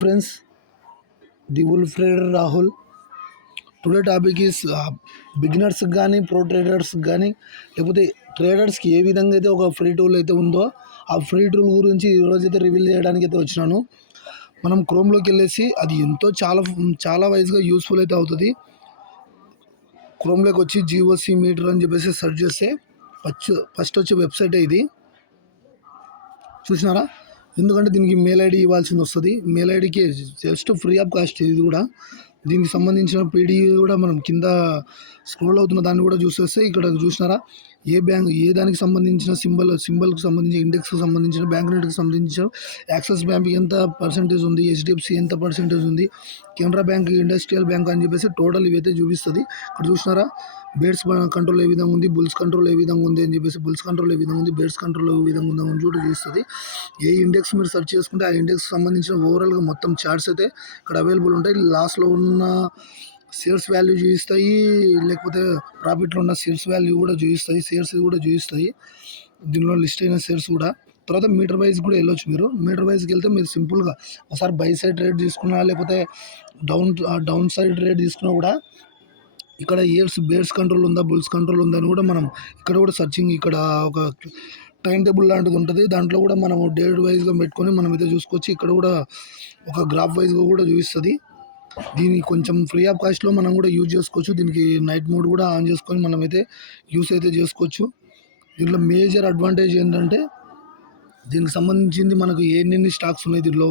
Friends, the Wolf Trader Rahul. Today topic is బిగినర్స్కి కానీ pro ట్రేడర్స్కి కానీ లేకపోతే ట్రేడర్స్కి ఏ విధంగా అయితే ఒక ఫ్రీ టూల్ అయితే ఉందో ఆ ఫ్రీ టూల్ గురించి ఈరోజు అయితే రివీల్ చేయడానికి అయితే వచ్చినాను. మనం క్రోమ్లోకి వెళ్ళేసి అది ఎంతో చాలా వైజ్గా యూస్ఫుల్ అయితే అవుతుంది. క్రోమ్లోకి వచ్చి జీఓసి మీటర్ అని చెప్పేసి సెర్చ్ చేస్తే ఫస్ట్ వచ్చే వెబ్సైటే ఇది. చూసినారా? ఎందుకంటే దీనికి మెయిల్ ఐడి ఇవ్వాల్సింది వస్తుంది. మెయిల్ ఐడికి జస్ట్ ఫ్రీ ఆఫ్ కాస్ట్ ఇది కూడా. దీనికి సంబంధించిన పీడీ కూడా మనం కింద స్క్రోల్ అవుతున్న దాన్ని కూడా చూసేస్తే ఇక్కడ చూసినారా, ఏ బ్యాంక్ ఏ దానికి సంబంధించిన సింబల్కి సంబంధించి ఇండెక్స్కి సంబంధించిన బ్యాంక్ నోట్కి సంబంధించిన యాక్సిస్ బ్యాంక్ ఎంత పర్సెంటేజ్ ఉంది, హెచ్డిఎఫ్సి ఎంత పర్సెంటేజ్ ఉంది, కెనరా బ్యాంక్, ఇండస్ట్రియల్ బ్యాంక్ అని చెప్పేసి టోటల్ ఇవైతే చూపిస్తుంది. ఇక్కడ చూసినారా, బేడ్స్ కంట్రోల్ ఏ విధంగా ఉంది, బుల్స్ కంట్రోల్ ఏ విధంగా ఉంది అని చెప్పేసి బుల్స్ కంట్రోల్ ఏ విధంగా ఉంది, బేడ్స్ కంట్రోల్ ఏ విధంగా ఉందని చూడ చూస్తుంది. ఏ ఇండెక్స్ మీరు సెర్చ్ చేసుకుంటే ఆ ఇండెక్స్ సంబంధించిన ఓవరాల్గా మొత్తం చార్ట్స్ అయితే ఇక్కడ అవైలబుల్ ఉంటాయి. లాస్ట్లో ఉన్న షేర్స్ వాల్యూ చూపిస్తాయి, లేకపోతే ప్రాఫిట్లో ఉన్న షేర్స్ వాల్యూ కూడా చూపిస్తాయి, షేర్స్ కూడా చూపిస్తాయి. దీనిలో లిస్ట్ అయిన షేర్స్ కూడా. తర్వాత మీటర్ వైజ్ కూడా వెళ్ళొచ్చు. మీరు మీటర్ వైజ్కి వెళ్తే మీరు సింపుల్గా ఒకసారి బై సైడ్ రేట్ తీసుకున్నా లేకపోతే డౌన్ సైడ్ రేట్ తీసుకున్నా కూడా ఇక్కడ బేర్స్ కంట్రోల్ ఉందా, బుల్స్ కంట్రోల్ ఉందా అని కూడా మనం ఇక్కడ కూడా సర్చింగ్, ఇక్కడ ఒక టైం టేబుల్ లాంటిది ఉంటుంది. దాంట్లో కూడా మనం డేట్ వైజ్గా పెట్టుకొని మనం అయితే చూసుకోవచ్చు. ఇక్కడ కూడా ఒక గ్రాఫ్ వైజ్గా కూడా చూపిస్తుంది. దీన్ని కొంచెం ఫ్రీ ఆఫ్ కాస్ట్లో మనం కూడా యూజ్ చేసుకోవచ్చు. దీనికి నైట్ మోడ్ కూడా ఆన్ చేసుకొని మనం అయితే యూస్ అయితే చేసుకోవచ్చు. దీంట్లో మేజర్ అడ్వాంటేజ్ ఏంటంటే దీనికి సంబంధించింది మనకు ఎన్ని స్టాక్స్ ఉన్నాయి, దీనిలో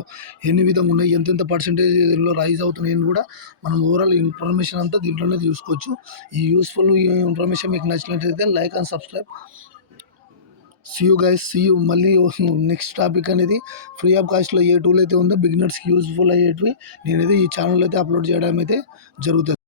ఎన్ని విధంగా ఉన్నాయి, ఎంతెంత పర్సెంటేజ్ దీనిలో రైజ్ అవుతున్నాయని కూడా మనం ఓవరాల్ ఇన్ఫర్మేషన్ అంతా దీంట్లోనే చూసుకోవచ్చు. ఈ యూస్ఫుల్ ఇన్ఫర్మేషన్ మీకు నచ్చినట్లయితే like and subscribe. See you guys, see you. మళ్ళీ నెక్స్ట్ టాపిక్ అనేది ఫ్రీ ఆఫ్ కాస్ట్లో ఏ టూల్ అయితే ఉందో బిగినర్స్కి యూస్ఫుల్ అయ్యేటివి నేనైతే ఈ ఛానల్ అయితే అప్లోడ్ చేయడం అయితే జరుగుతుంది.